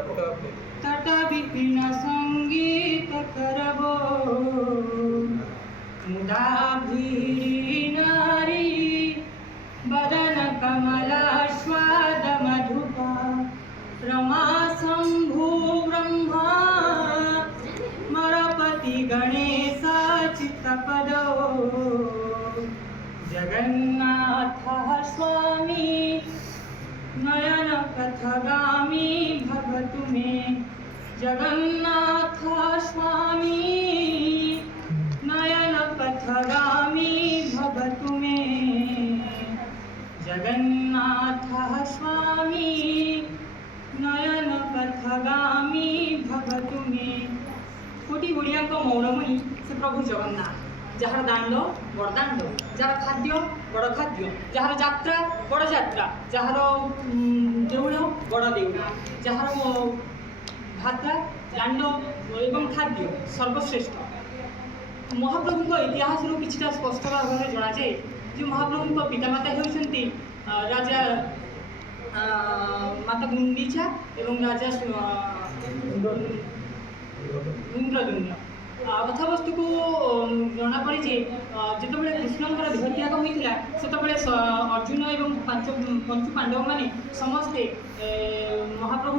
तट विपिन संगीत करबो मुदा भीरी नारी बदन कमलास्वाद मधुपा रमा शंभु ब्रह्मा मरपति गणेशाचितपदो जगन्नाथ स्वामी नयन पथगामी भवतु मे जगन्नाथ स्वामी नयन पथगामी भवतु मे जगन्नाथ स्वामी नयन पथगामी भवतु मे। कोटी गुड़िया मौड़मुनि से प्रभु जगन्नाथ जार दांड बड़ दांड जार खाद्य बड़ खाद्य जार यात्रा बड़ यात्रा जार देउल बड़ देउल जार भाता दांड एवं खाद्य सर्वश्रेष्ठ। महाप्रभु इतिहास कि स्पष्ट भाव में जना जाए जो महाप्रभु पितामाता होती राजा माता गुंडीचा एवं राजा इंद्रद्युम्न। कथावस्तु को जना पड़ी जिते कृष्णकर देहत्याग होता से अर्जुन और पंचु पांडव मैंने समस्ते महाप्रभु